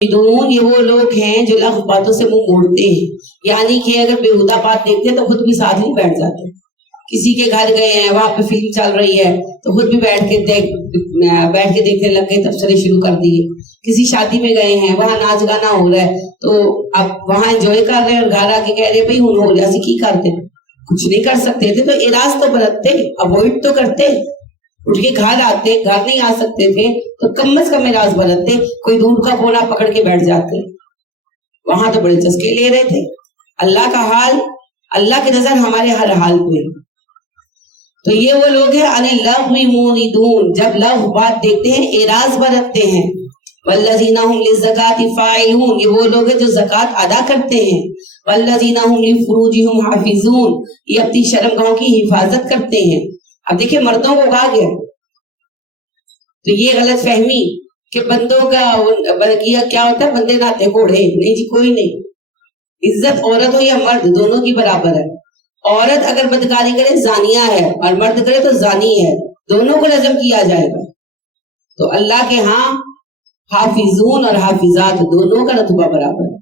یہ وہ لوگ ہیں جو لغو باتوں سے منہ موڑتے ہیں، یعنی کہ اگر بیہودہ بات دیکھتے ہیں تو خود بھی ساتھ ہی بیٹھ جاتے ہیں. کسی کے گھر گئے ہیں، وہاں پہ فلم چل رہی ہے تو خود بھی بیٹھ کے دیکھنے لگ گئے، تبصرے شروع کر دیے. کسی شادی میں گئے ہیں، وہاں ناچ گانا ہو رہا ہے تو اب وہاں انجوائے کر رہے ہیں اور گھر آ کے کہہ رہے بھائی ہوں ہو جیسے کی کرتے، کچھ نہیں کر سکتے تھے تو اعراض تو برتتے، اوائڈ تو کرتے. اٹھ کے گھر آتے، گھر نہیں آ سکتے تھے تو کم از کم اعراض برتتے. کوئی دودھ کا کونا پکڑ کے بیٹھ جاتے، وہاں تو بڑے چسکے لے رہے تھے. اللہ کا حال، اللہ کی نظر ہمارے ہر حال پہ. تو یہ وہ لوگ ہیں عن اللغو معرضون، جب لغو بات دیکھتے ہیں اعراض برتتے ہیں. والذین هم للزکاۃ فاعلون، یہ وہ لوگ ہیں جو زکوٰۃ ادا کرتے ہیں. والذین هم لفروجهم حافظون، یہ اپنی شرمگاہوں کی حفاظت کرتے ہیں. اب دیکھیں مردوں کو کہا گیا تو یہ غلط فہمی کہ بندوں کا کیا ہوتا ہے، بندے ناتے گھوڑے، نہیں جی کوئی نہیں. عزت عورت ہو یا مرد دونوں کی برابر ہے. عورت اگر بدکاری کرے زانیہ ہے اور مرد کرے تو زانی ہے، دونوں کو رجم کیا جائے گا. تو اللہ کے ہاں حافظون اور حافظات دونوں کا رتبہ برابر ہے.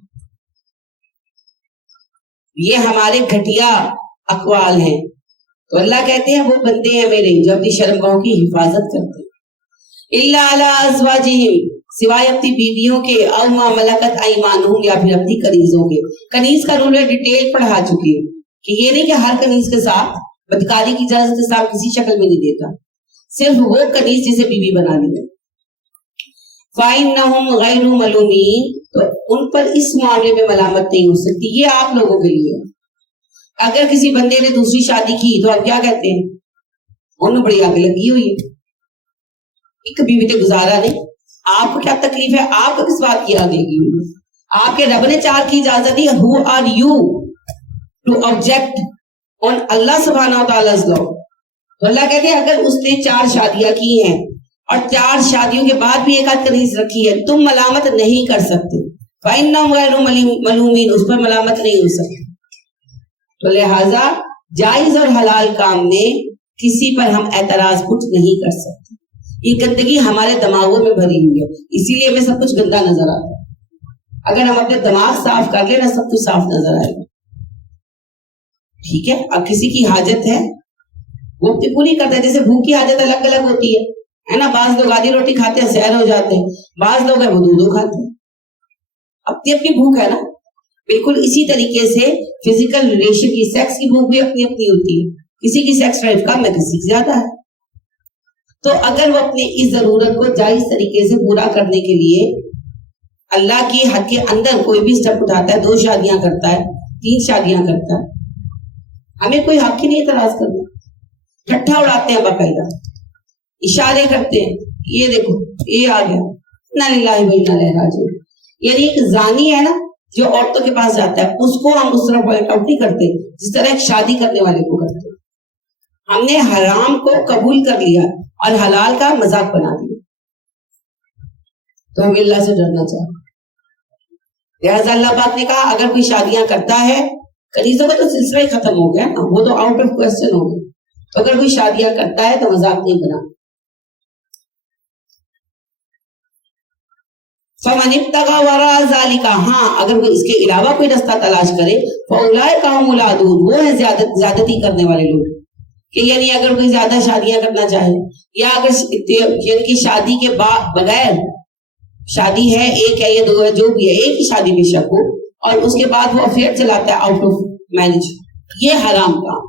یہ ہمارے گھٹیا اقوال ہیں. تو اللہ کہتے ہیں وہ بندے ہیں میرے جو اپنی شرمگاہوں کی حفاظت کرتے ہیں. الا علی ازواجہم، سوائے اپنی بیویوں کے، او ما ملکت ایمانہم، یا پھر اپنی کنیزوں کے. کنیز کا رول ہے ڈیٹیل پڑھا چکی ہوں کہ یہ نہیں کہ ہر کنیز کے ساتھ بدکاری کی اجازت اسلام کسی شکل میں نہیں دیتا، صرف وہ کنیز جسے بیوی بنا لی ہے. فَإِنَّهُمْ غَيْرُ مَلُومِينَ، تو ان پر اس معاملے میں ملامت نہیں ہو سکتی. یہ آپ لوگوں کے لیے. اگر کسی بندے نے دوسری شادی کی تو آپ کیا کہتے ہیں؟ انہوں بڑی آگ لگی ہوئی ہے، ایک بیوی تے گزارا نہیں. آپ کو کیا تکلیف ہے؟ آپ کو کس بات کی آگ لگی ہوئی ہے؟ آپ کے رب نے 4 کی اجازت دی. Who are you to object on Allah subhanahu wa ta'ala's law؟ تو اللہ کہتے ہیں اگر اس نے 4 شادیاں کی ہیں اور 4 شادیوں کے بعد بھی ایک آدھ کنیز رکھی ہے، تم ملامت نہیں کر سکتے. فَإِنَّهُمْ غَيْرُ مَلُومِينَ، اس پر ملامت نہیں ہو سکتی. تو لہٰذا جائز اور حلال کام میں کسی پر ہم اعتراض کچھ نہیں کر سکتے. یہ گندگی ہمارے دماغوں میں بھری ہوئی ہے، اسی لیے ہمیں سب کچھ گندا نظر آتا ہے. اگر ہم اپنے دماغ صاف کر لیں نا سب کچھ صاف نظر آئے گا. ٹھیک ہے، اب کسی کی حاجت ہے وہ اپنی پوری کرتا ہے. جیسے بھوک کی حاجت الگ الگ ہوتی ہے نا. بعض لوگ آدھی روٹی کھاتے ہیں سیر ہو جاتے ہیں، بعض لوگ ہیں وہ دودھ کھاتے ہیں. اپنی اپنی بھوک ہے نا. بالکل اسی طریقے سے فزیکل ریلیشن کی، سیکس کی بھوک بھی اپنی اپنی ہوتی ہے. کسی کی سیکس ڈرائیو کم ہے، کسی کی زیادہ ہے. تو اگر وہ اپنی اس ضرورت کو جائز طریقے سے پورا کرنے کے لیے اللہ کی حد کے اندر کوئی بھی سٹیپ اٹھاتا ہے، 2 شادیاں کرتا ہے، 3 شادیاں کرتا ہے، ہمیں کوئی حق ہی نہیں اعتراض کرنا. ٹھٹھا اڑاتے ہیں، باقاعدہ اشارے کرتے ہیں، یہ دیکھو یہ آ گیا، انا للہ و انا الیہ راجعون. یعنی ایک زانی ہے نا جو عورتوں کے پاس جاتا ہے، اس کو ہم اس طرح پوائنٹ آؤٹ نہیں کرتے جس طرح ایک شادی کرنے والے کو کرتے. ہم نے حرام کو قبول کر لیا اور حلال کا مذاق بنا دیا. تو ہمیں اللہ سے ڈرنا چاہیے. لہٰذا اللہ پاک نے کہا اگر کوئی شادیاں کرتا ہے، کنیزوں کا تو سلسلہ ہی ختم ہو گیا نا، وہ تو آؤٹ آف کوسچن ہو گیا. تو اگر کوئی شادیاں کرتا ہے تو مذاق نہیں بنا. فَمَنِ ابْتَغَىٰ وَرَاءَ ذَٰلِكَ، ہاں اگر وہ اس کے علاوہ کوئی رستہ تلاش کرے، فَأُولَٰئِكَ هُمُ الْعَادُونَ، وہ ہیں زیادتی کرنے والے لوگ. کہ یعنی اگر کوئی زیادہ شادیاں کرنا چاہے، یا اگر یعنی کہ شادی کے بغیر، شادی ہے ایک ہے یا 2 ہے جو بھی ہے، ایک ہی شادی بے شک ہو اور اس کے بعد وہ افیئر چلاتا ہے آؤٹ آف میرج، یہ حرام کام،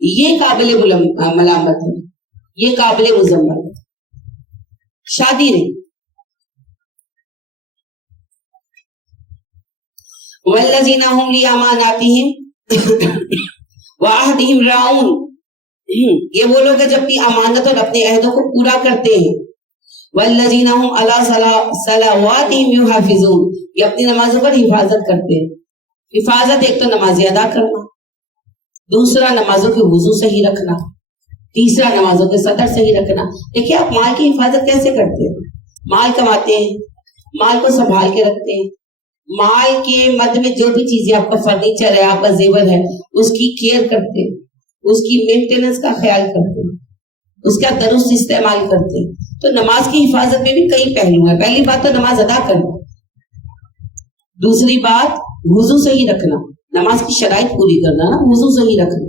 یہ قابل ملامت ہے، یہ قابل مذمت ہے. شادی نہیں. والذین هم لأماناتهم وعہدہم راعون، یہ وہ لوگ ہیں جو اپنی امانت اور اپنے عہدوں کو پورا کرتے ہیں. والذین هم علی صلواتہم یحافظون، یہ اپنی نمازوں پر حفاظت کرتے ہیں. حفاظت ایک تو نمازیں ادا کرنا، دوسرا نمازوں کے وضو صحیح رکھنا، تیسرا نمازوں کے صدر صحیح رکھنا. دیکھیں آپ مال کی حفاظت کیسے کرتے ہیں؟ مال کماتے ہیں، مال کو سنبھال کے رکھتے ہیں، مال کے مد میں جو بھی چیزیں آپ کا فرنیچر ہے، آپ کا زیور ہے، اس کی کیئر کرتے ہیں، اس کی مینٹیننس کا خیال کرتے ہیں، اس کا درست استعمال کرتے ہیں. تو نماز کی حفاظت میں بھی کئی پہلو ہیں. پہلی بات تو نماز ادا کرنا, دوسری بات وضو صحیح رکھنا, نماز کی شرائط پوری کرنا نا, وضو صحیح رکھنا,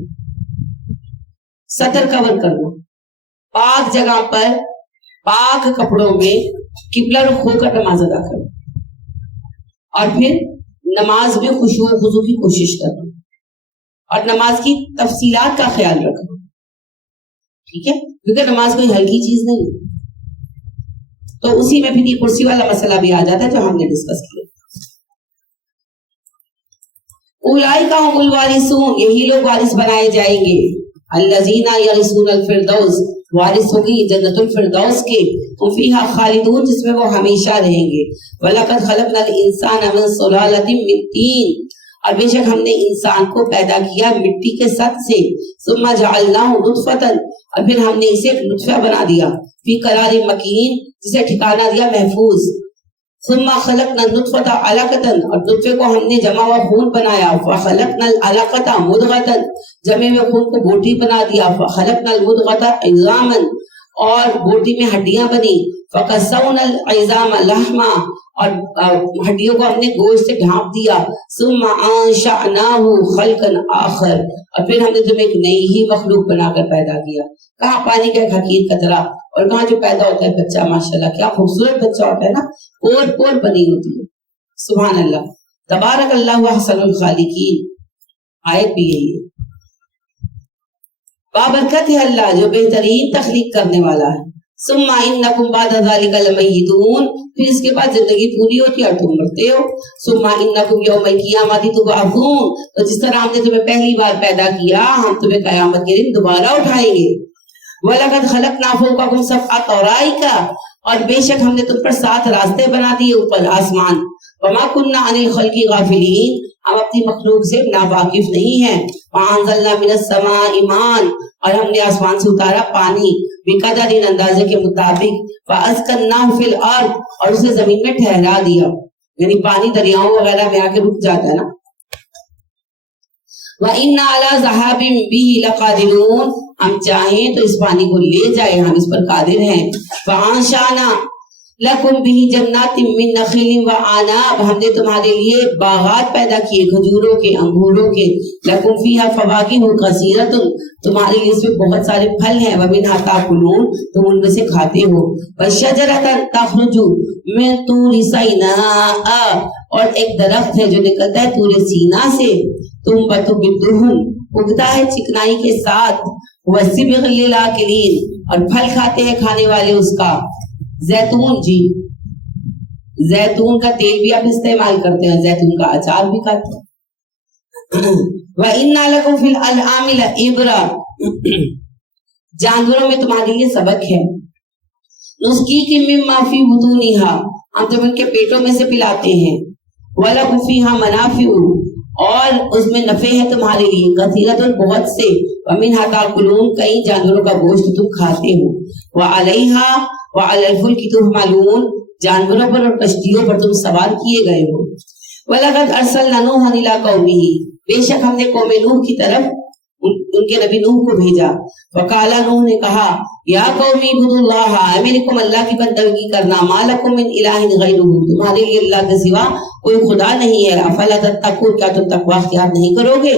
سطر کور کرنا, پاک جگہ پر پاک کپڑوں میں قبلہ رخ ہو کر نماز ادا کرنا, اور پھر نماز میں خشوع و خضوع کی کوشش کرنا, اور نماز کی تفصیلات کا خیال رکھنا. ٹھیک ہے, کیونکہ نماز کوئی ہلکی چیز نہیں ہے. تو اسی میں پھر یہ کرسی والا مسئلہ بھی آ جاتا ہے جو ہم نے ڈسکس کیا. اولئک هم الوارثون, یہی لوگ وارث بنائے جائیں گے. الذین یرثون الفردوس, وارث ہوگی جنت الفردوس کے. ہم فیہا خالدون, جس میں وہ ہمیشہ رہیں گے. وَلَقَدْ خَلَقْنَا الْإِنسَانَ مِنْ صُلَالَةٍ مِّن طِينٍ, اور بے شک ہم نے انسان کو پیدا کیا مٹی کے سط سے. ثم جعلناه نطفة, اور پھر ہم نے اسے ایک نطفہ بنا دیا. فی قرار مکین, جسے ٹھکانہ دیا محفوظ. ثم خلقنا النطفة علقة, اور نطفے کو ہم نے جمع و خون بنایا. فخلقنا العلقة مضغة, جمع میں خون کو بوٹی بنا دیا. فخلقنا المضغة عظاما, اور بوٹی میں ہڈیاں بنی. فکسونا العظام لحما, اور ہڈیوں کو ہم نے گوشت سے ڈھانپ دیا. ثم انشأناه خلقا آخر, اور پھر ہم نے تمہیں ایک نئی ہی مخلوق بنا کر پیدا کیا. کہاں پانی کا ایک حقیر قطرہ, اور کہاں جو پیدا ہوتا ہے بچہ, ماشاءاللہ کیا خوبصورت بچہ ہوتا ہے نا, پور پور بنی ہوتی ہے. سبحان اللہ, تبارک اللہ احسن الخالقین. آیت بھی یہی ہے. بابرکت ہے اللہ جو بہترین تخلیق کرنے والا ہے. ثم انکم بعد ذلک لمیتون, پھر اس کے بعد زندگی پوری ہوتی ہے اور تم مرتے ہو. ثم انکم یوم القیامۃ تبعثون, تو جس طرح ہم نے تمہیں پہلی بار پیدا کیا, ہم تمہیں قیامت کے دن دوبارہ اٹھائیں گے. وَلَقَدْ خَلَقْنَا فَوْقَكُمْ سَبْعَ طَرَائِقَ, اور بے شک ہم نے تم پر 7 راستے بنا دیے اوپر آسمان. وَمَا كُنَّا عَنِ الْخَلْقِ غَافِلِينَ, ہم اپنی مخلوق سے ناواقف نہیں ہیں. وَأَنزَلْنَا مِنَ السَّمَاءِ مَاءً, اور ہم نے آسمان سے اتارا پانی. بِقَدَرٍ, اندازے کے مطابق. فَأَسْكَنَّاهُ فِي الْأَرْضِ, اور اسے زمین میں ٹھہرا دیا. یعنی پانی دریاؤں وغیرہ میں آ کے رک جاتا ہے نا. وَإِنَّا عَلَى ذَهَابٍ بِهِ لَقَادِرُونَ, ہم چاہیں تو اس پانی کو لے جائیں, ہم اس پر قادر ہیں. فَأَنشَأْنَا لَكُمْ بِهِ جَنَّاتٍ مِّن نَخِيلٍ وَأَعْنَابٍ, ہم نے تمہارے لیے باغات پیدا کیے کھجوروں کے, انگوروں کے. لَكُمْ فِيهَا فَوَاكِهُ كَثِيرَةٌ, تمہارے لیے اس میں بہت سارے پھل ہیں. وَمِنْهَا تَأْكُلُونَ, تم ان میں سے کھاتے ہو. وَشَجَرَةً تَخْرُجُ مِن طُورِ سِينَاءَ, اور ایک درخت ہے جو نکلتا ہے طور سینا سے. تنبت بالدہن, اگتا ہے چکنائی کے ساتھ. وَسِبْغٍ لِلْآكِلِينَ, اور پھل کھاتے ہیں کھانے والے اس کا. زیتون, جی زیتون کا تیل بھی آپ استعمال کرتے ہیں, زیتون کا اچار بھی کھاتے ہیں. وَإِنَّا لَكُمْ فِي الْأَنْعَامِ لَعِبْرَةً, جانوروں میں تمہارے لیے سبق ہے. نُسْقِيكُم مِّمَّا فِي بُطُونِهَا, ہم تم ان کے پیٹوں میں سے پلاتے ہیں. وَلَكُمْ فِيهَا مَنَافِعُ, اور اس میں نفع ہے تمہارے لیے. کثیرۃ, بہت سے. وَمِنْهَا تَأْكُلُونَ, کئی جانوروں کا گوشت تم کھاتے ہو. وَعَلَيْهَا وَعَلَى الْفُلْكِ تُحْمَلُونَ, جانوروں پر اور کشتیوں پر تم سوار کیے گئے ہو. وَلَقَدْ أَرْسَلْنَا نُوحًا إِلَىٰ قَوْمِهِ, بے شک ہم نے قوم نوح کی طرف ان کے نبی نوح کو بھیجا. وقال نوح نے کہا, یا قومی اعبدوا اللہ, اے میرے قوم اللہ کی بندگی کرنا. ما لکم من الہ غیرہ, تمہارے لیے اللہ کے سوا کوئی خدا نہیں ہے. افلا تتقون, کیا تم تقوی اختیار نہیں کرو گے.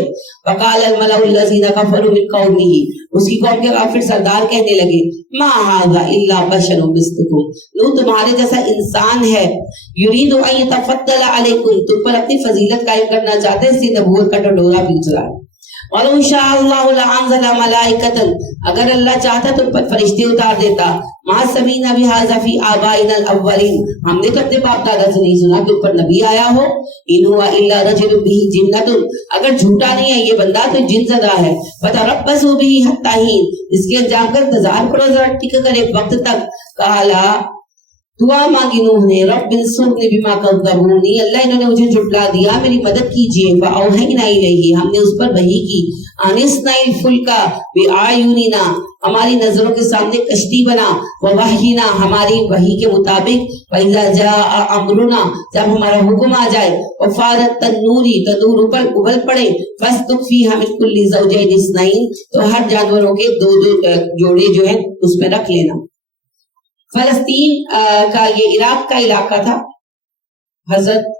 وقال الملأ الذین کفروا من قومہ, اس کی قوم کے کافر سردار کہنے لگے, ما ھذا الا بشر مثلکم, نوح تمہارے جیسا انسان ہے. یرید ان یتفضل علیکم, تم پر اپنی فضیلت قائم کرنا چاہتے ہیں, اس لیے نبوت کا ڈنڈورا بیچ رہا ہے. وَلَوْ شَاءَ اللَّهُ لَأَنزَلَ مَلَائِكَةً, اگر اللہ چاہتا تو پر فرشتے اتار دیتا. مَا سَمِعْنَا بِهَٰذَا فِي آبَائِنَا الْأَوَّلِينَ, ہم نے تو اپنے باپ دادا سے نہیں سنا کہ اوپر نبی آیا ہو. إِنْ هُوَ إِلَّا رَجُلٌ بِهِ جِنَّةٌ, اگر جھوٹا نہیں ہے یہ بندہ تو جن زدہ ہے. فَتَرَبَّصُوا بِهِ حَتَّىٰ حِينٍ, اس کے انجام کا انتظار کرو ذرا ٹک کر ایک وقت تک. قَالَ, دعا مانگی نوح نے, رب انصرنی بما کذبونی, اللہ انہوں نے مجھے جھٹلا دیا, میری مدد کیجیے. فاوحینا الیہ, ہم نے اس پر وحی کی. ان اصنع الفلک باعیننا, ہماری نظروں کے سامنے کشتی بنا. ووحینا, ہماری وحی کے مطابق. فاذا جاء امرنا, جب ہمارا حکم آ جائے. وفارت تنوری, تنور اوپر ابل پڑے. فاسلک فیہا من کل زوجین اثنین, تو ہر جانوروں کے دو جوڑے جو ہیں اس میں رکھ لینا. فلسطین کا یہ عراق کا علاقہ تھا. حضرت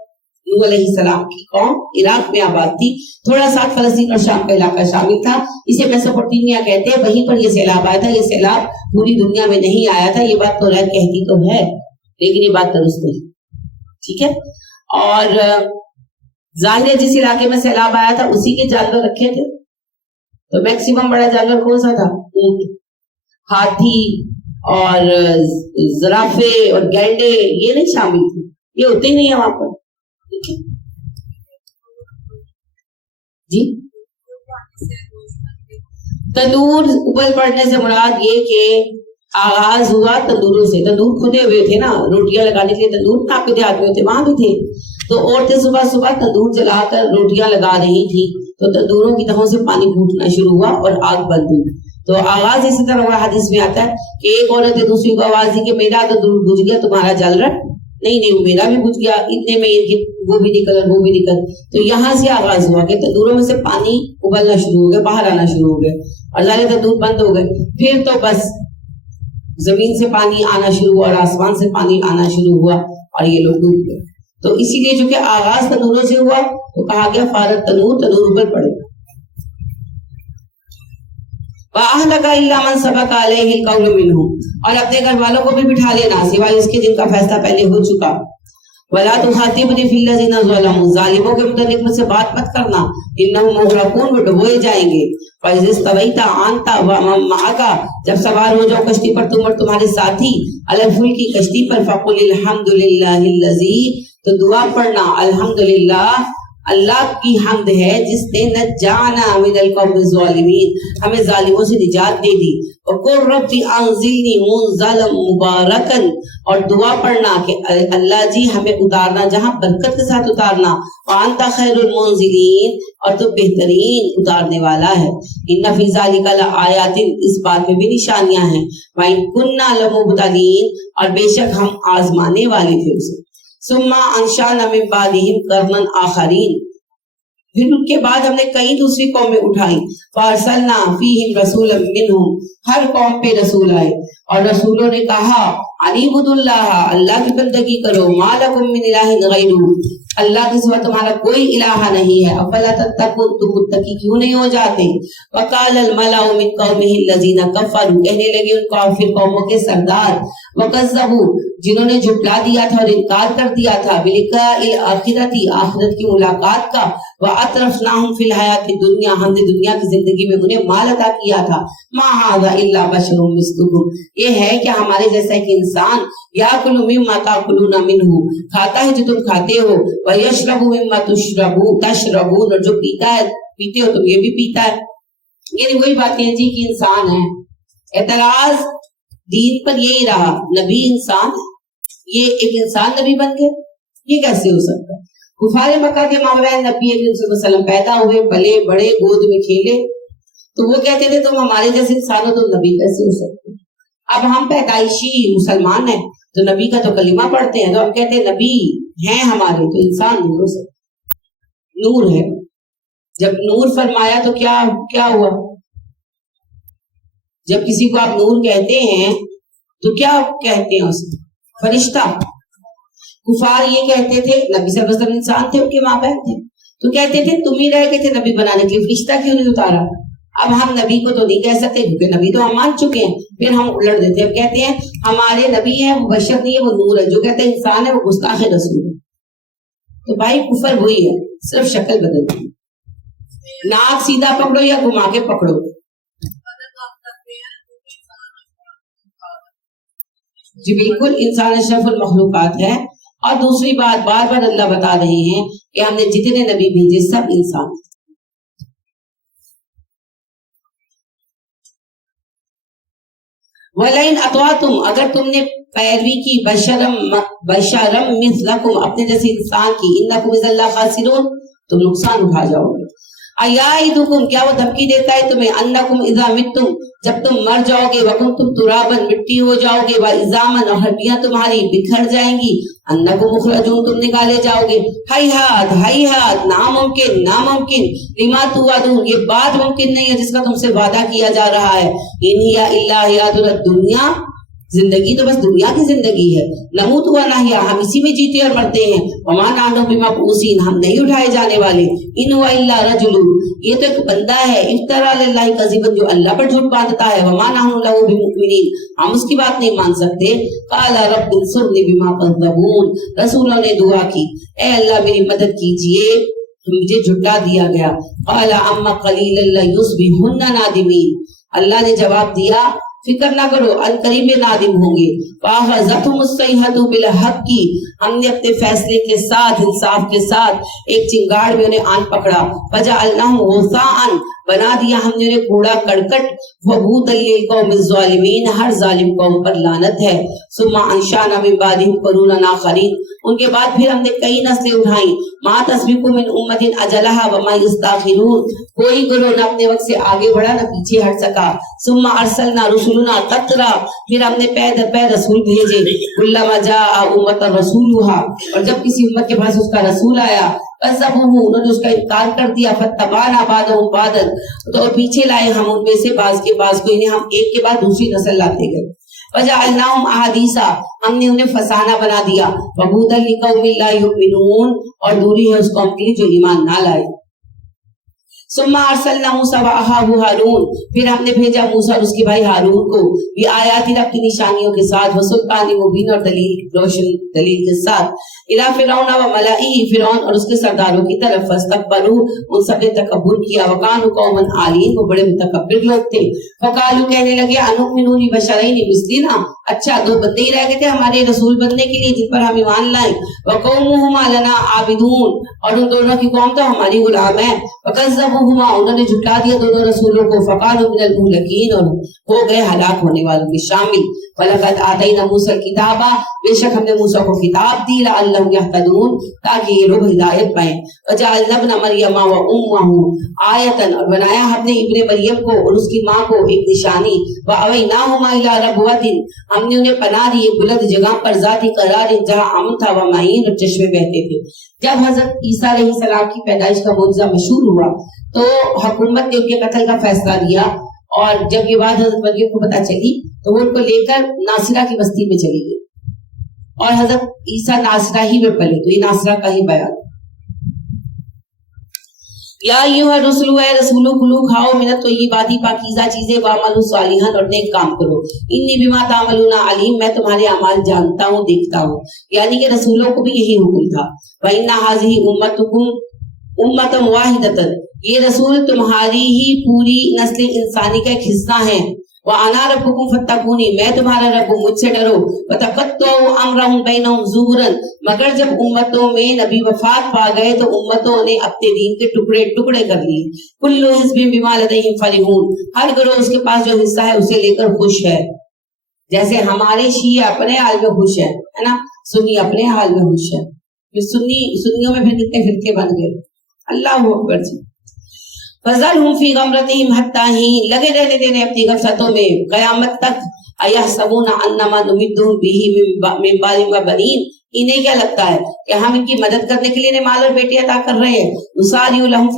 نوح علیہ السلام کی قوم عراق میں آباد تھی. تھوڑا سا فلسطین اور شام کا علاقہ شامل تھا. اسے میسوپوٹیمیا کہتے ہیں. وہیں پر یہ سیلاب آیا تھا. یہ سیلاب پوری دنیا میں نہیں آیا تھا. یہ بات تو کہتی تو ہے لیکن یہ بات درست نہیں. ٹھیک ہے. اور ظاہر ہے جس علاقے میں سیلاب آیا تھا اسی کے جانور رکھے تھے. تو میکسیمم بڑا جانور کون سا تھا؟ اونٹ، ہاتھی اور زرافے اور گینڈے یہ نہیں شامل تھے. یہ ہوتے ہی نہیں ہے وہاں پر. جی تندور ابل پڑنے سے مراد یہ کہ آغاز ہوا تندوروں سے. تندور کھدے ہوئے تھے نا روٹیاں لگانے کے لیے. تندور ناپے دیہات میں ہوتے وہاں بھی تھے. تو عورتیں صبح صبح تندور جلا کر روٹیاں لگا رہی تھی تو تندوروں کی تہوں سے پانی پھوٹنا شروع ہوا اور آگ بند ہوئی. تو آغاز اسی طرح ہوا. حدیث میں آتا ہے کہ ایک عورت نے دوسری کو آواز دی کہ میرا تندور بجھ گیا تمہارا جل رہا. نہیں وہ میرا بھی بجھ گیا. اتنے میں وہ بھی نکل وہ بھی نکل. تو یہاں سے آغاز ہوا کہ تندوروں میں سے پانی ابلنا شروع ہو گیا، باہر آنا شروع ہو گیا اور سارے تندور بند ہو گئے. پھر تو بس زمین سے پانی آنا شروع ہوا اور آسمان سے پانی آنا شروع ہوا اور یہ لوگ ڈوب گئے. تو اسی لیے جو کہ آغاز تندوروں سے ہوا تو کہا گیا فارت تنور ابل پڑے. وَأَهْلَكَ إِلَّا مَنْ سَبَقَ عَلَيْهِ الْقَوْلُ مِنْهُمْ. اور اپنے گھر والوں کو بھی بٹھا لینا سوائے اس کے جن کا فیصلہ پہلے ہو چکا. وَلَا تُخَاطِبْنِي فِي الَّذِينَ ظَلَمُوا. ظالموں کے متعلق مجھ سے بات مت کرنا. إِنَّهُمْ مُغْرَقُونَ. وہ ڈبوئے جائیں گے. فَإِذِ اسْتَوَيْتَ أَنْتَ وَمَن مَّعَكَ. جب سوار ہو جاؤ کشتی پر تم اور تمہارے ساتھی علی الفلک کی کشتی پر. فَقُلِ الْحَمْدُ لِلَّهِ الَّذِي. تو دعا پڑھنا الحمدللہ اللہ کی حمد ہے جس نے نجانا من القوم الظالمین. ہمیں ظالموں سے نجات دے دی. وَقُلْ رَبِّ أَنزِلْنِي مُنزَلًا مُبَارَكًا. اور دعا پڑھنا کہ اللہ جی ہمیں اتارنا جہاں برکت کے ساتھ اتارنا. وَأَنْتَ خَيْرُ الْمُنزِلِينَ. اور تو بہترین اتارنے والا ہے. إِنَّ فِي ذَلِكَ لَآيَاتٍ. اس بات میں بھی نشانیاں ہیں. وَإِن كُنَّا لَمُبْتَلِينَ. اور بے شک ہم آزمانے والے تھے اسے. ثم انشأنا من بعدهم قرنا آخرین. پھر ان کے بعد ہم نے کئی دوسری قومیں اٹھائی. فارسلنا فیہم رسولا منہم. ہر قوم پہ رسول آئے اور رسولوں نے کہا اعبدوا اللہ. اللہ کی بندگی کرو. ما لکم من الہ غیرہ. اللہ کے سوا تمہارا کوئی الہ نہیں ہے. افلا تتقون. تم متقی کیوں نہیں ہو جاتے. وقال الملأ من قومه الذین کفروا. کہنے لگے ان کافر قوموں کے سردار. وکذبوا. جنہوں نے جھٹلا دیا تھا اور انکار کر دیا تھا. بلقاء الآخرۃ. آخرت کی ملاقات کا. وَأَتْرَفْنَاهُمْ فِي الْحَيَاةِ الدُّنْيَا. ہم نے دنیا کی زندگی میں انہیں مال عطا کیا تھا. مَا هَذَا إِلَّا بَشَرٌ مِثْلُكُمْ. یہ ہے کہ ہمارے جیسا ایک انسان. يَأْكُلُ مِمَّا تَأْكُلُونَ مِنْهُ. کھاتا ہے جو تم کھاتے ہو. وَيَشْرَبُ مِمَّا تَشْرَبُونَ. اور جو پیتا ہے پیتے ہو تم یہ بھی پیتا ہے. یعنی وہی باتیں ہیں جی کہ انسان ہے. اعتراض دین پر یہی رہا نبی انسان ہے. یہ ایک انسان نبی بن گئے. یہ کیسے ہو سکتا ہے؟ کفار مکہ کے مابین نبی کریم صلی اللہ علیہ وسلم پیدا ہوئے، پلے بڑے، گود میں کھیلے، تو وہ کہتے تھے تم ہمارے جیسے انسان ہو تو نبی کیسے ہو سکتے؟ اب ہم پیدائشی مسلمان ہیں تو نبی کا تو کلمہ پڑھتے ہیں تو ہم کہتے ہیں نبی ہیں ہمارے تو انسان نہیں ہو سکتے. نور ہے. جب نور فرمایا تو کیا ہوا؟ جب کسی کو آپ نور کہتے ہیں تو کیا کہتے ہیں اسے؟ فرشتہ. کفار یہ کہتے تھے نبی صلی اللہ علیہ وسلم انسان تھے، ان کے ماں بہن تھے، تو کہتے تھے تم ہی رہ گئے تھے نبی بنانے کے لیے، فرشتہ کیوں نہیں اتارا؟ اب ہم نبی کو تو نہیں کہہ سکتے کیونکہ نبی تو ہم مان چکے ہیں. پھر ہم الٹ دیتے ہیں، کہتے ہیں ہمارے نبی ہیں وہ بشر نہیں ہے وہ نور ہے. جو کہتے ہیں انسان ہے وہ گستاخ رسول ہے. تو بھائی کفر وہی ہے، صرف شکل بدلتی ہے. ناک سیدھا پکڑو یا گھما کے پکڑو. جی بالکل انسان اشرف المخلوقات ہے. اور دوسری بات بار بار اللہ بتا رہے ہیں کہ ہم نے جتنے نبی بھیجے سب انسان. وَلَئِنْ أَطَعْتُمْ اگر تم نے پیروی کی بشرم مثلکم اپنے جیسے انسان کی انکم اذا لخاسرون تم نقصان اٹھا جاؤ گے. ایعدکم کیا وہ دھمکی دیتا ہے تمہیں انکم اذا متم جب تم مر جاؤ گے وکنتم ترابا مٹی ہو جاؤ گے وعظاما اور ہڈیاں تمہاری بکھر جائیں گی انکم مخرجون تم نکالے جاؤ گے. ہیہات ناممکن لما توعدون یہ بات ممکن نہیں ہے جس کا تم سے وعدہ کیا جا رہا ہے. ان ہی الا حیات الدنیا زندگی تو بس دنیا کی زندگی ہے، نموت و نحیا، ہم اسی میں جیتے اور مرتے ہیں، وما نحن بمبعوثین، ہم نہیں اٹھائے جانے والے، ان هو الا رجل، یہ تو ایک بندہ ہے، افترا للہ کذبا، جو اللہ پر جھوٹ باندھتا ہے، وما نحن له بمؤمنین، ہم اس کی بات نہیں مان سکتے، قال رب انصرنی بما کذبون، رسولوں نے دعا کی اے اللہ میری مدد کیجئے، مجھے جھٹلا دیا گیا، قال اما قلیلا لیصبحن نادمین، اللہ نے جواب دیا فکر نہ کرو ان قریب میں نادم ہوں گے، فاخذتهم الصیحۃ بالحق، ہم نے اپنے فیصلے کے ساتھ انصاف کے ساتھ ایک چنگاڑ میں انہیں آن پکڑا، فجعلناهم غثاء، بنا دیا ہم نے انہیں کوڑا کرکٹ، وبودا للقوم الظالمین، ہر ظالم قوم پر لعنت ہے، ثم انشأنا من بعدهم قرونا آخرین، ان کے بعد پھر ہم نے کئی نسلیں اٹھائیں، ما تسبق من امت اجلها وما یستاخرون، کوئی گروہ نہ اپنے وقت سے آگے بڑھا نہ پیچھے ہٹ سکا، ثم ارسلنا رسلنا تترا، پھر ہم نے پے در پے رسول بھیجے، کلما جاء امت رسولها، اور جب کسی امت کے پاس اس کا رسول آیا کذبوه، انہوں نے اس کا انکار کر دیا، فتبعنا بعضهم بعضا، تو پیچھے لائے ہم ان میں سے بعض کے بعض کو، انہیں ہم ایک کے بعد دوسری نسل لاتے گئے، وجعلناهم احادیثا، ہم نے انہیں فسانہ بنا دیا، وبودا لقوم لا یؤمنون، اور دوری ہے اس قوم کے لیے جو ایمان نہ لائے، ثم ارسلنا موسیٰ واخاہ ہارون، پھر ہم نے بھیجا موسیٰ اور اس کے بھائی ہارون کو، یہ آیات رب کی نشانیوں کے ساتھ، وسلطان مبین، اور دلیل روشن دلیل کے ساتھ، الی فرعون و ملئہ، فرعون اور اس کے سرداروں کی طرف، فاستکبروا، ان سب نے تکبر کیا، وکانوا قوما عالین، وہ بڑے متکبر لوگ تھے، فقالوا، کہنے لگے، انؤمن لبشرین مثلنا، اچھا دو بندے ہی رہ گئے تھے ہمارے رسول بننے کے لیے جن پر ہم ایمان لائیں، وقومہما لنا عابدون، اور ان دونوں کی قوم تو ہماری غلام ہے، فکذبوہما، انہوں نے جھٹلا دیا دونوں رسولوں کو، فقالوا من المہلکین، اور ہو گئے ہلاک ہونے والوں کے شامل، وَلَقَدْ آتَيْنَا مُوسَى الْكِتَابَ، بے شک ہم نے موسیٰ کو کتاب دی، لَعَلَّهُمْ يَهْتَدُونَ، تاکہ یہ لوگ ہدایت پائیں، وَجَعَلْنَا ابْنَ مَرْيَمَ وَأُمَّهُ آیَةً، اور بنایا ہم نے ابن مریم کو اور اس کی ماں کو ایک نشانی، وَأَوَيْنَاهُمَا إِلَىٰ رَبْوَةٍ، ہم نے انہیں پناہ دی ایک بلند جگہ پر، ذاتی قرار، جہاں امن تھا، وَمَعِین، اور چشمے بہتے تھے۔ جب حضرت عیسیٰ علیہ السلام کی پیدائش کا معجزہ مشہور ہوا تو حکومت نے ان کے قتل کا فیصلہ لیا، اور جب یہ بات حضرت مریم کو پتہ چلی تو وہ ان کو لے کر ناصرہ کی بستی میں چلی گئی، اور حضرت عیسیٰ ناصرہ ہی میں پلے، تو یہ ناصرہ کا ہی بیان۔ یا ایھا الرسول، اے رسولو، کلو کھاؤ، من الطیبات، پاکیزہ چیزیں، واعملوا صالحا، اور نیک کام کرو، انی بما تعملون علیم، میں تمہارے اعمال جانتا ہوں، دیکھتا ہوں، یعنی کہ رسولوں کو بھی یہی حکم تھا، وَإِنَّ هَٰذِهِ أُمَّتُكُمْ أُمَّةً وَاحِدَةً، یہ رسول تمہاری ہی پوری نسل انسانی کا ایک حصہ ہیں، وَأَنَا رَبُّكُمْ فَاتَّقُونِ، میں تمہارا رب ہوں، مجھ سے ڈرو، وَتَقَطَّعُوا أَمْرَهُمْ بَيْنَهُمْ زُبُرًا، مگر جب امتوں میں نبی وفات پا گئے تو امتوں نے اپنے دین کے ٹکڑے ٹکڑے کر لیے، كُلُّ حِزْبٍ بِمَا لَدَيْهِمْ فَرِحُونَ، ہر گروہ اس کے پاس جو حصہ ہے اسے لے کر خوش ہے، جیسے ہمارے شیعہ اپنے حال میں خوش ہے نا، سنی اپنے حال میں خوش ہے، پھر سنیوں میں پھر کتنے فرقے بن گئے، اللہ اکبر جی۔ فَذَرْهُمْ فِي غَمْرَتِهِمْ حَتَّىٰ حِينٍ، لگے رہنے دینے اپنی غفلتوں میں قیامت تک، أَيَحْسَبُونَ أَنَّمَا نُمِدُّهُم بِهِ مِن مَالٍ وَبَنِينَ، انہیں کیا لگتا ہے کہ ہم ان کی مدد کرنے کے لیے انہیں مال اور بیٹے عطا کر رہے ہیں، نُسَارِعُ لَهُمْ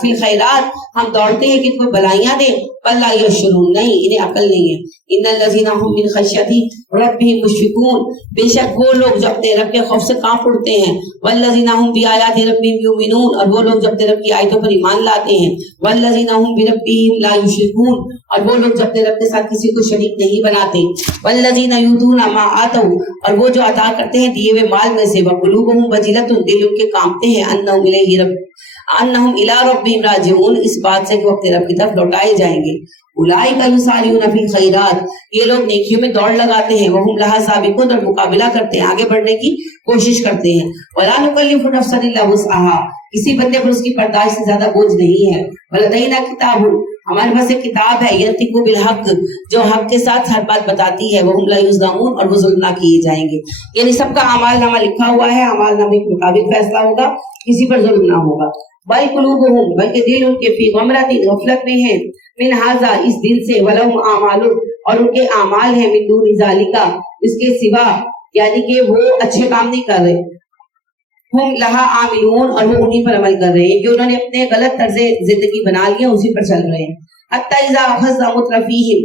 فِي الْخَيْرَاتِ، ہم دوڑتے ہیں کہ ان کو بھلائیاں دیں، بل لا یشعرون، نہیں انہیں عقل نہیں ہے، ان الذین هم من خشیة ربهم مشفقون، بے شک وہ لوگ جو اپنے رب کے خوف سے کانپ اٹھتے ہیں، والذین هم بآیات ربهم یؤمنون، اور وہ لوگ جو اپنے رب کی آیتوں پر ایمان لاتے ہیں، والذین هم بربهم لا یشرکون، اور وہ لوگ جو اپنے رب کے ساتھ کسی کو شریک نہیں بناتے، والذین یؤتون ما آتوا، اور وہ جو عطا کرتے ہیں دیے ہوئے مال میں سے، وقلوبهم وجلۃ، دل ان کے کانپتے ہیں، انہم الی ربہم راجعون، اس بات سے کہ وہ اپنے رب کی طرف لوٹائے جائیں گے، اولئک یسارعون فی الخیرات، یہ لوگ نیکیوں میں دوڑ لگاتے ہیں، وہم لہا سابقون، اور مقابلہ کرتے ہیں، آگے بڑھنے کی کوشش کرتے ہیں، ولا نکلف نفسا الا وسعها، کسی بندے پر اس کی برداشت سے زیادہ بوجھ نہیں ہے، ولدینا کتاب، ہمارے پاس ایک کتاب ہے، ینطق بالحق، جو حق کے ساتھ ہر بات بتاتی ہے، وہم لا یظلمون، اور وہ ظلم نہ کیے جائیں گے، یعنی سب کا اعمال نامہ لکھا ہوا ہے، اعمال نامے کے مطابق فیصلہ ہوگا، کسی پر ظلم نہ ہوگا، بل قلوبہم، بلکہ دل ان کے فی غمرۃ، غفلت میں ہیں، من ھذا، اس دل سے، ولہم اعمال، اور ان کے اعمال ہیں، من دون ذالک، اس کے سوا، یعنی کہ وہ اچھے کام نہیں کر رہے، ہم لہا عاملون، اور وہ انہی پر عمل کر رہے ہیں، جو انہوں نے اپنے غلط طرز زندگی بنا لیا اسی پر چل رہے ہیں، حتی اذا اخذ مترفیہم،